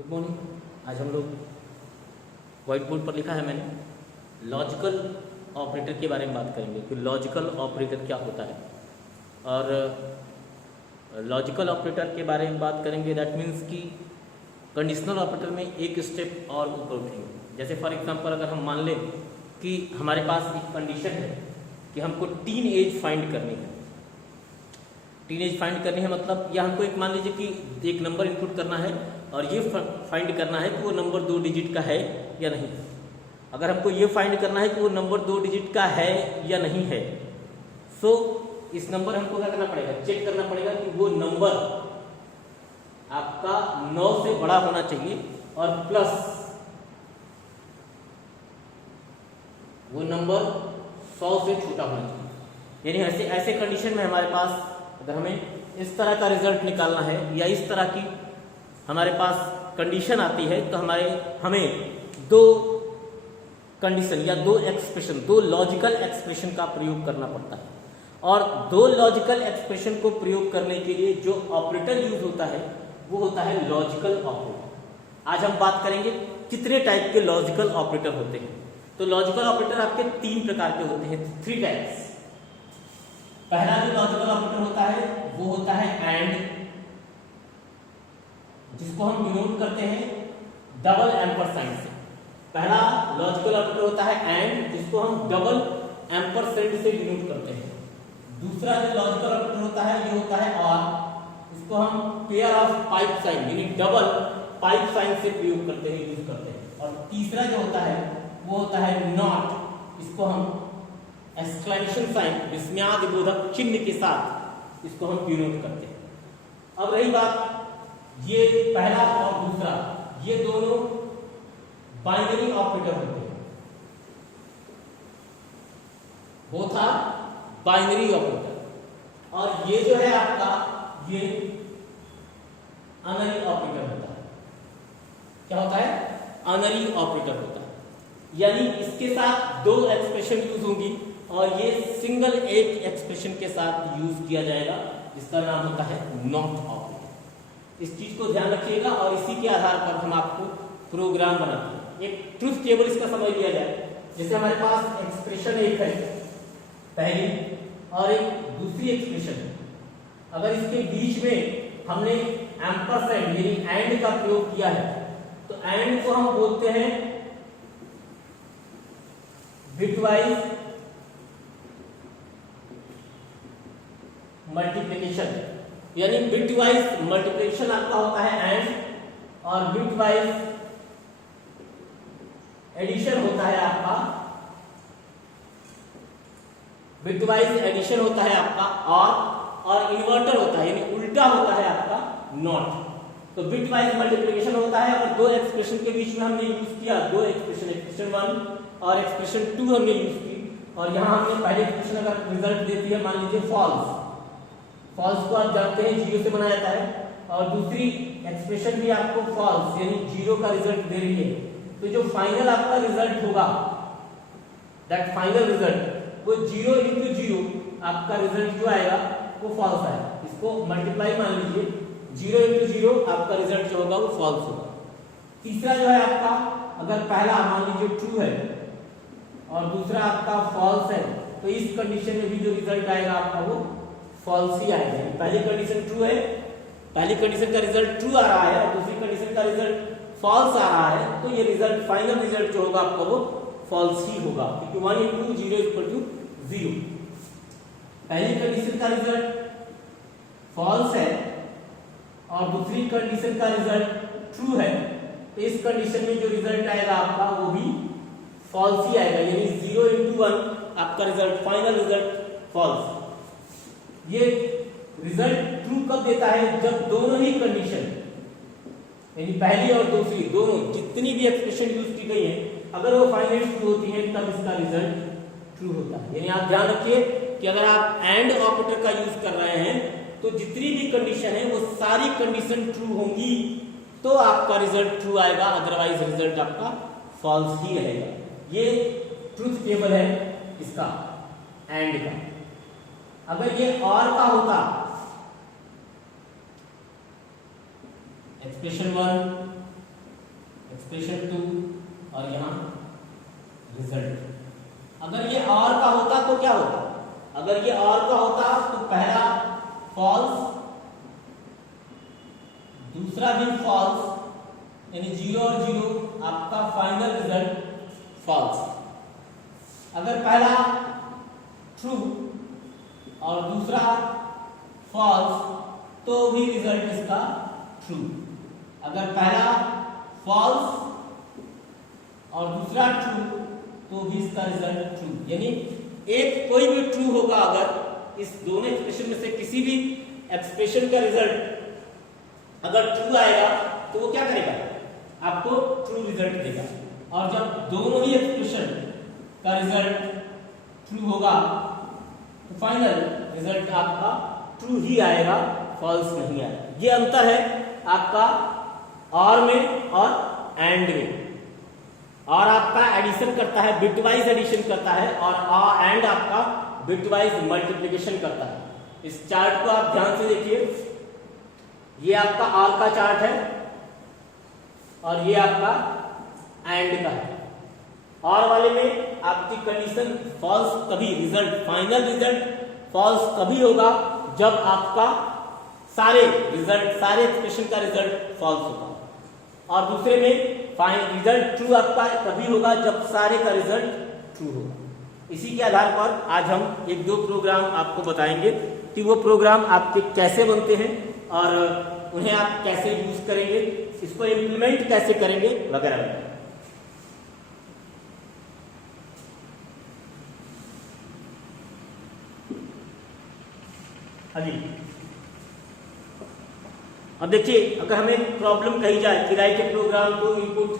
Good morning. आज हम लोग व्हाइट बोर्ड पर लिखा है मैंने लॉजिकल ऑपरेटर के बारे में बात करेंगे कि लॉजिकल ऑपरेटर क्या होता है। और लॉजिकल ऑपरेटर के बारे में बात करेंगे दैट मीन्स कि कंडीशनल ऑपरेटर में एक स्टेप और ऊपर उठेंगे। जैसे फॉर एग्जांपल अगर हम मान लें कि हमारे पास एक कंडीशन है कि हमको टीन एज फाइंड करनी है। टीन एज फाइंड करनी है मतलब या हमको एक मान लीजिए कि एक नंबर इनपुट करना है और ये फाइंड करना है कि वो नंबर 2 डिजिट का है या नहीं। अगर हमको ये फाइंड करना है कि वो नंबर 2 डिजिट का है या नहीं है, सो इस नंबर हमको क्या करना पड़ेगा, चेक करना पड़ेगा कि वो नंबर आपका 9 से बड़ा होना चाहिए और प्लस वो नंबर 100 से छोटा होना चाहिए। यानी ऐसे कंडीशन में हमारे पास अगर हमें इस तरह का रिजल्ट निकालना है या इस तरह की हमारे पास कंडीशन आती है तो हमें दो कंडीशन या दो एक्सप्रेशन, दो लॉजिकल एक्सप्रेशन का प्रयोग करना पड़ता है। और दो लॉजिकल एक्सप्रेशन को प्रयोग करने के लिए जो ऑपरेटर यूज होता है वो होता है लॉजिकल ऑपरेटर। आज हम बात करेंगे कितने टाइप के लॉजिकल ऑपरेटर होते हैं। तो लॉजिकल ऑपरेटर आपके 3 प्रकार के होते हैं, 3 टाइप्स। पहला जो लॉजिकल ऑपरेटर होता है वो होता है एंड, जिसको हम डिनोट करते हैं डबल एम्परसेंड से। पहला लॉजिकल ऑपरेटर होता है एंड, जिसको हम डबल एम्परसेंड से डिनोट करते हैं। दूसरा जो लॉजिकल ऑपरेटर होता है ये होता है और, इसको हम पेयर ऑफ पाइप साइन यानी डबल पाइप साइन से प्रयोग करते हैं, यूज करते हैं। और तीसरा जो होता है वो होता है नॉट, इसको हम एक्सक्लेमेशन साइन विस्मयादिबोधक चिन्ह के साथ इसको हम डिनोट करते हैं। अब रही बात ये पहला और दूसरा, ये दोनों बाइनरी ऑपरेटर होते हैं, बोथ आर बाइनरी ऑपरेटर। और ये जो है आपका ये अनरी ऑपरेटर होता है। क्या होता है? अनरी ऑपरेटर होता है। यानी इसके साथ दो एक्सप्रेशन यूज होंगी और ये सिंगल एक एक्सप्रेशन के साथ यूज किया जाएगा, जिसका नाम होता है नॉट ऑपरेटर। इस चीज को ध्यान रखिएगा और इसी के आधार पर हम आपको प्रोग्राम बनाते हैं। एक ट्रुथ टेबल इसका समझ लिया जाए। जैसे हमारे पास एक्सप्रेशन एक है पहली और एक दूसरी एक्सप्रेशन, अगर इसके बीच में हमने एम्परसेंड यानी एंड का प्रयोग किया है तो एंड को हम बोलते हैं बिटवाइज मल्टीप्लिकेशन। यानी बिटवाइज मल्टीप्लिकेशन आपका होता है एंड, और बिटवाइज एडिशन होता है आपका, बिटवाइज एडिशन होता है आपका और इन्वर्टर होता है यानी उल्टा होता है आपका नॉट। तो बिटवाइज मल्टीप्लिकेशन होता है और दो एक्सप्रेशन के बीच में हमने यूज किया दो एक्सप्रेशन, एक्सप्रेशन 1 और एक्सप्रेशन 2 हमने यूज की। और यहां हमने पहले एक्सप्रेशन अगर रिजल्ट देती है मान लीजिए फॉल्स, फॉल्स को आप जानते हैं 0 से बनाया जाता है, और दूसरी एक्सप्रेशन भी आपको फॉल्स यानी 0 का रिजल्ट दे रही है। तो जो फाइनल आपका रिजल्ट होगा, दैट फाइनल रिजल्ट वो 0 into 0 आपका रिजल्ट जो आएगा वो फॉल्स आएगा। इसको मल्टीप्लाई मान लीजिए, 0 into 0 आपका रिजल्ट जो होगा वो फॉल्स होगा। तीसरा जो है आपका, अगर पहला मान लीजिए ट्रू है और दूसरा आपका फॉल्स है, तो इस कंडीशन में भी जो रिजल्ट आएगा आपका वो फॉल्स ही आएगा। पहली कंडीशन ट्रू है, पहली कंडीशन का रिजल्ट ट्रू आ रहा है और दूसरी कंडीशन का रिजल्ट फॉल्स आ रहा है, तो ये रिजल्ट फाइनल रिजल्ट जो होगा आपका वो फॉल्स ही होगा, क्योंकि 1 into 0 = 0। पहली कंडीशन का रिजल्ट फॉल्स है और दूसरी कंडीशन का रिजल्ट ट्रू है, तो इस कंडीशन में जो रिजल्ट आएगा आपका वो भी फॉल्स ही आएगा। यानी 0 into 1 आपका रिजल्ट फाइनल रिजल्ट फॉल्स। ये रिजल्ट ट्रू कब देता है? जब दोनों ही कंडीशन यानी पहली और दूसरी दोनों जितनी भी एक्सप्रेशन यूज की गई है अगर वो फाइनल ट्रू होती है तब इसका रिजल्ट ट्रू होता है। यानी आप ध्यान रखिए कि अगर आप एंड ऑपरेटर का यूज कर रहे हैं तो जितनी भी कंडीशन है वो सारी कंडीशन ट्रू होंगी तो आपका रिजल्ट ट्रू आएगा, अदरवाइज रिजल्ट आपका फॉल्स ही रहेगा। ये ट्रुथ टेबल है इसका एंड का। अगर ये और का होता, एक्सप्रेशन 1 एक्सप्रेशन 2 और यहाँ रिजल्ट। अगर ये और का होता तो क्या होता? अगर ये और का होता तो पहला फॉल्स, दूसरा भी फॉल्स, यानी 0 और 0 आपका फाइनल रिजल्ट फॉल्स। अगर पहला ट्रू और दूसरा फॉल्स तो भी रिजल्ट इसका ट्रू। अगर पहला फॉल्स और दूसरा ट्रू तो भी इसका रिजल्ट ट्रू। यानी एक कोई भी ट्रू होगा अगर इस दोनों एक्सप्रेशन में से किसी भी एक्सप्रेशन का रिजल्ट अगर ट्रू आएगा तो वो क्या करेगा? आपको ट्रू रिजल्ट देगा। और जब दोनों ही एक्सप्रेशन का रिजल्ट ट्रू होगा तो फाइनल रिजल्ट आपका ट्रू ही आएगा, फॉल्स नहीं आएगा। ये अंतर है आपका और में और एंड में। और आपका एडिशन करता है, बिटवाइज एडिशन करता है, और एंड आपका बिटवाइज मल्टीप्लिकेशन करता है। इस चार्ट को आप ध्यान से देखिए, ये आपका और का चार्ट है और ये आपका एंड का है। और वाले में आपकी कंडीशन फॉल्स तभी, रिजल्ट फाइनल रिजल्ट फॉल्स तभी होगा जब आपका सारे रिजल्ट, सारे एक्सप्रेशन का रिजल्ट फॉल्स होगा। और दूसरे में रिजल्ट ट्रू आपका तभी होगा जब सारे का रिजल्ट ट्रू होगा। इसी के आधार पर आज हम एक दो प्रोग्राम आपको बताएंगे कि वो प्रोग्राम आपके कैसे बनते हैं और उन्हें आप कैसे यूज करेंगे, इसको इम्प्लीमेंट कैसे करेंगे वगैरह वगैरह। अभी अब देखिए, अगर हमें प्रॉब्लम कही जाए कि write a program to input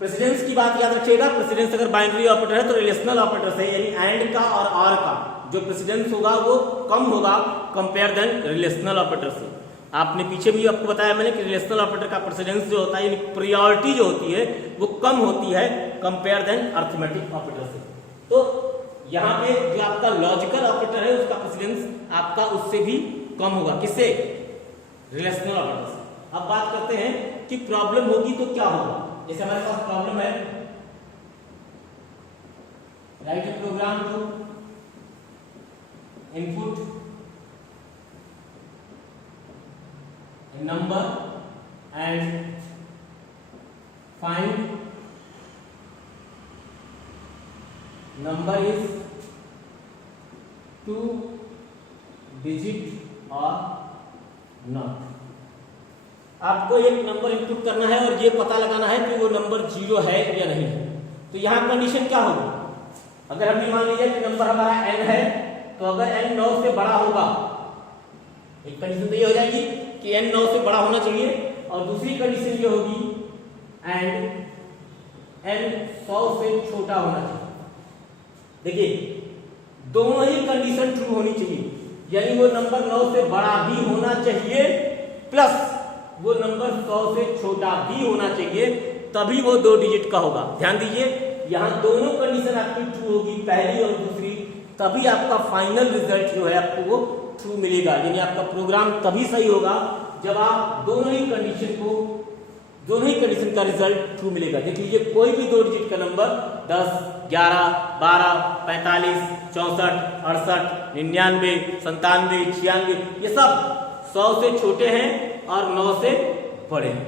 precedence की बात याद रखिएगा। प्रेसिडेंस अगर बाइनरी ऑपरेटर है तो रिलेशनल ऑपरेटर से, यानी एंड का और का जो प्रेसिडेंस होगा वो कम होगा कंपेयर देन रिलेशनल ऑपरेटर से। आपने पीछे भी आपको बताया मैंने कि रिलेशनल ऑपरेटर का प्रेसिडेंस जो होता है, यानी प्रायोरिटी जो होती है वो कम होती है कंपेयर देन अरिथमेटिक ऑपरेटर से। तो यहाँ पे जो आपका लॉजिकल ऑपरेटर है उसका प्रेसिडेंस आपका उससे भी कम होगा। किससे? रिलेशनल ऑपरेटर से। अब बात करते हैं कि प्रॉब्लम होगी तो क्या होगा। जैसे हमारे पास प्रॉब्लम है, write a program to input a number and find number is 2 digit or not। आपको एक नंबर इनपुट करना है और ये पता लगाना है कि वो नंबर 0 है या नहीं है। तो यहाँ कंडीशन क्या होगी? अगर हमने मान लिया कि नंबर हमारा n है तो अगर n 9 से बड़ा होगा, एक कंडीशन तो ये हो जाएगी कि n 9 से बड़ा होना चाहिए, और दूसरी कंडीशन ये होगी एंड n 100 से छोटा होना चाहिए। देखिए, दोनों ही कंडीशन ट्रू होनी चाहिए, यानी वो नंबर 9 से बड़ा भी होना चाहिए प्लस वो नंबर 100 से छोटा भी होना चाहिए, तभी वो 2 डिजिट का होगा। ध्यान दीजिए, यहाँ दोनों कंडीशन आपकी ट्रू होगी, पहली और दूसरी, तभी आपका फाइनल रिजल्ट जो है आपको वो ट्रू मिलेगा। यानी आपका प्रोग्राम तभी सही होगा जब आप दोनों ही कंडीशन का रिजल्ट ट्रू मिलेगा। देख लीजिए, कोई भी 2 डिजिट का नंबर 10, 11, 12, 45, 64, 68, 99, 97, 96, ये सब 100 से छोटे हैं और 9 से बड़े हैं।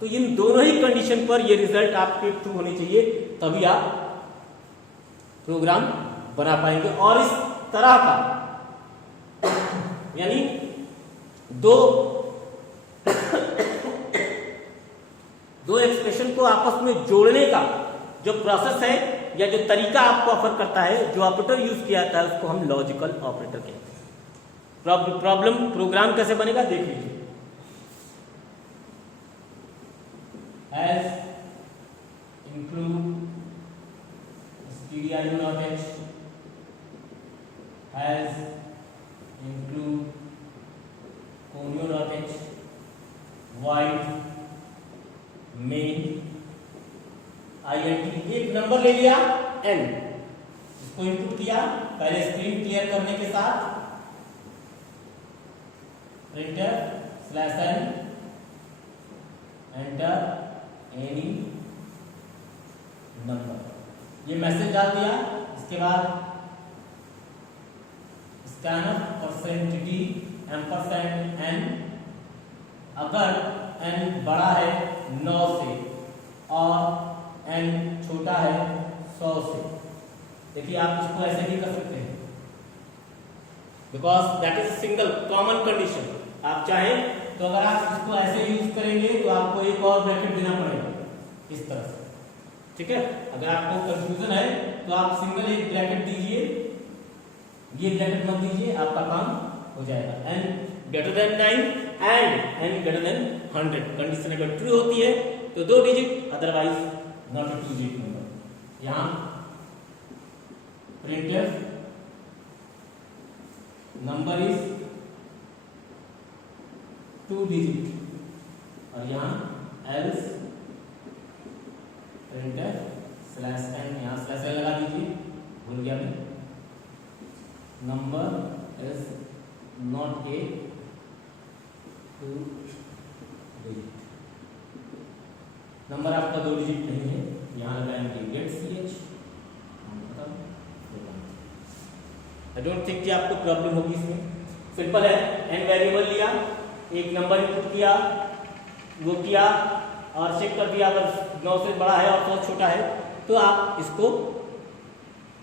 तो इन दोनों ही कंडीशन पर ये रिजल्ट आपके ट्रू होनी चाहिए, तभी आप प्रोग्राम बना पाएंगे। और इस तरह का, यानी दो एक्सप्रेशन को आपस में जोड़ने का जो प्रोसेस है या जो तरीका आपको ऑफर करता है, जो ऑपरेटर यूज किया जाता है, उसको हम लॉजिकल ऑपरेटर कहते हैं। प्रोग्राम कैसे बनेगा देख लीजिए। As include stdio not h, as include conio not h, void main int। एक नंबर ले लिया n, इसको इनपुट किया, पहले स्क्रीन क्लियर करने के साथ printer /n enter any number, ये मैसेज डाल दिया। इसके बाद स्कैनफ %d %n, अगर n बड़ा है 9 से और n छोटा है 100 से। देखिए आप इसको ऐसे भी कर सकते हैं, because that is single common condition. आप चाहें तो अगर आप इसको ऐसे यूज करेंगे तो आपको एक और ब्रैकेट देना पड़ेगा इस तरह से, ठीक है। अगर आपको कंफ्यूजन है तो आप सिंगल एक ब्रैकेट दीजिए, ये ब्रैकेट मत दीजिए, आपका काम हो जाएगा। n greater than 9 and n greater than 100 condition अगर ट्रू होती है तो 2 digit, otherwise not a 2 digit number. यहां printf नंबर इज 2 डिजिट, और यहाँ else printf /n, यहाँ /n लगा दीजिए, भूल गया मैं, number is not a 2 digit, number आपका 2 डिजिट नहीं है। यहाँ लगाएंगे get ch। I don't think कि आपको प्रॉब्लम होगी इसमें, सिंपल है। n वेरिएबल लिया, एक नंबर इनपुट किया, वो किया और चेक कर दिया, अगर 9 से बड़ा है और 100 छोटा है तो आप इसको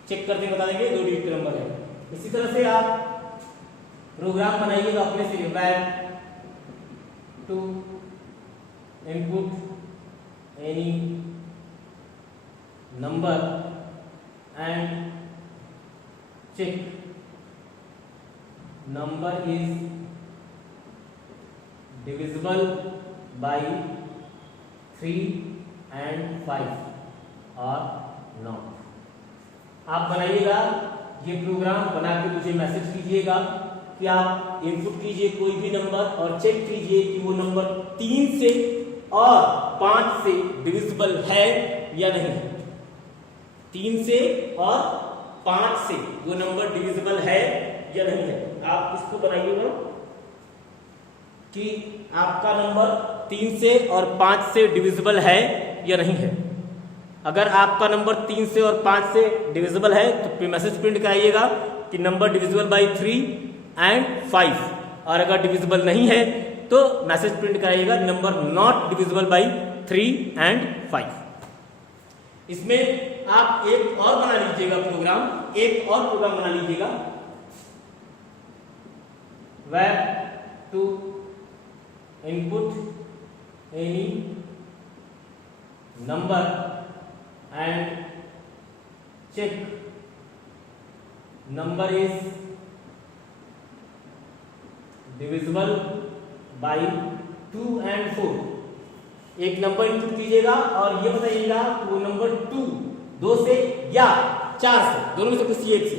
चेक कर देंगे, बता देंगे 2 डिजिट का नंबर है। इसी तरह से आप प्रोग्राम बनाइएगा अपने से, well to input any number and check number is divisible by 3 and 5 और नॉट। आप बनाइएगा ये प्रोग्राम, बना के मुझे मैसेज कीजिएगा कि आप इनपुट कीजिए कोई भी नंबर और चेक कीजिए कि वो नंबर 3 से और 5 से डिविजिबल है या नहीं है। 3 से और 5 से वो नंबर डिविजिबल है या नहीं है। आप इसको बनाइएगा कि आपका नंबर 3 से और 5 से डिविजिबल है या नहीं है। अगर आपका नंबर 3 से और 5 से डिविजिबल है तो मैसेज प्रिंट कराइएगा कि नंबर डिविजिबल बाय 3 and 5, और अगर डिविजिबल नहीं है तो मैसेज प्रिंट कराइएगा number not divisible by 3 and 5। इसमें आप एक और बना लीजिएगा प्रोग्राम, एक और प्रोग्राम बना लीजिएगा, where to input any number and check number is divisible by 2 and 4। एक नंबर इनपुट कीजिएगा और ये बताइएगा वो नंबर 2 से या 4 से, दोनों में से किसी एक से,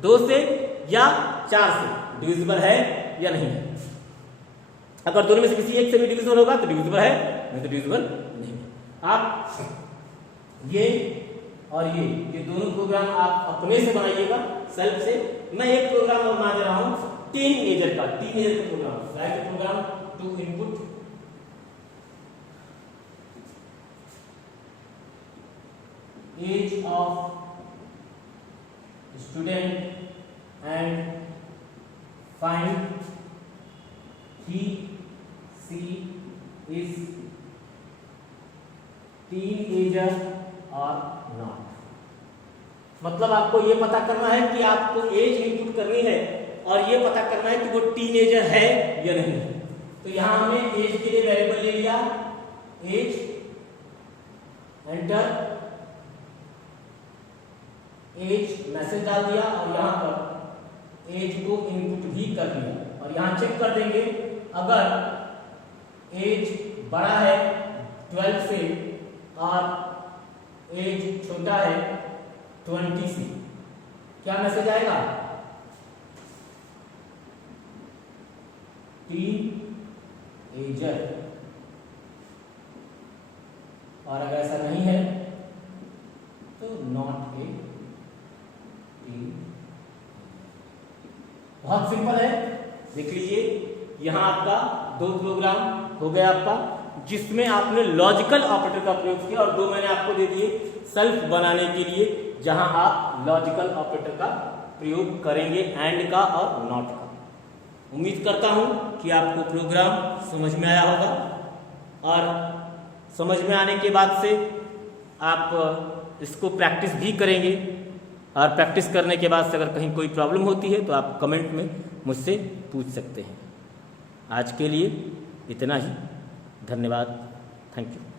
2 से या 4 से डिविजिबल है या नहीं है। अगर दोनों में से किसी एक से भी डिविजिबल होगा तो डिविजिबल है, नहीं तो डिविजिबल नहीं है। आप ये और ये दोनों प्रोग्राम आप अपने से बनाइएगा, सेल्फ से। मैं एक प्रोग्राम और बना दे रहा हूं टीनेजर का program, write program to input age of student and find he she is teenager or not। मतलब आपको ये पता करना है कि आपको एज इनपुट करनी है और ये पता करना है कि वो टीनेजर है या नहीं। तो यहां हमने एज के लिए वेरिएबल ले लिया, एज एंटर, एज मैसेज डाल दिया और यहां पर एज को इनपुट भी कर दिया, और यहां चेक कर देंगे अगर एज बड़ा है 12 से और एज छोटा है 20 से, क्या मैसेज आएगा? टीनेजर। और अगर ऐसा नहीं है तो नॉट ए टीन। बहुत सिंपल है, देख लीजिए। यहां आपका 2 प्रोग्राम हो गया आपका जिसमें आपने लॉजिकल ऑपरेटर का प्रयोग किया, और 2 मैंने आपको दे दिए सेल्फ बनाने के लिए, जहां आप लॉजिकल ऑपरेटर का प्रयोग करेंगे, एंड का और नॉट का। उम्मीद करता हूं कि आपको प्रोग्राम समझ में आया होगा, और समझ में आने के बाद से आप इसको प्रैक्टिस भी करेंगे, और प्रैक्टिस करने के बाद से अगर कहीं कोई प्रॉब्लम होती है तो आप कमेंट में मुझसे पूछ सकते हैं। आज के लिए इतना ही, धन्यवाद, थैंक यू।